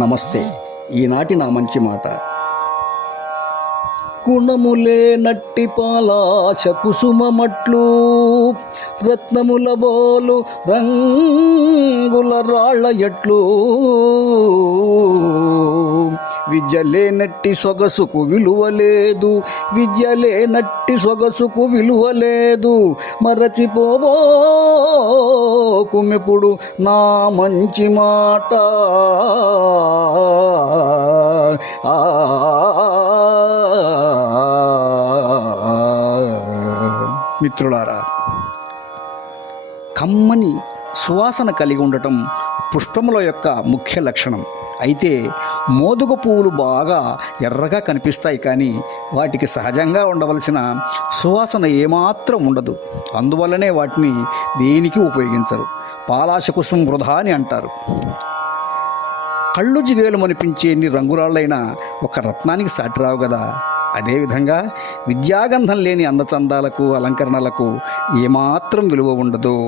నమస్తే. ఈనాటి నా మంచి మాట. గుణములే నట్టి పాలాశ కుసుమమట్లు, రత్నముల బోలు రంగుల రాళ్ళ ఎట్లు, విద్యలేనట్టి సొగసుకు విలువలేదు, విద్యలేనట్టి సొగసుకు విలువలేదు, మరచిపోబోకుమిప్పుడు నా మంచి మాట. మిత్రులారా, కమ్మని సువాసన కలిగి ఉండటం పుష్పముల యొక్క ముఖ్య లక్షణం. అయితే మోదుగ పువ్వులు బాగా ఎర్రగా కనిపిస్తాయి, కానీ వాటికి సహజంగా ఉండవలసిన సువాసన ఏమాత్రం ఉండదు. అందువల్లనే వాటిని దేనికి ఉపయోగించరు. పాలాశ కుసుమం వృధా అని అంటారు. కళ్ళు జిగేలమనిపించే ఎన్ని రంగురాళ్ళైనా ఒక రత్నానికి సాటిరావు కదా. అదేవిధంగా విద్యాగంధం లేని అందచందాలకు, అలంకరణలకు ఏమాత్రం విలువ ఉండదు.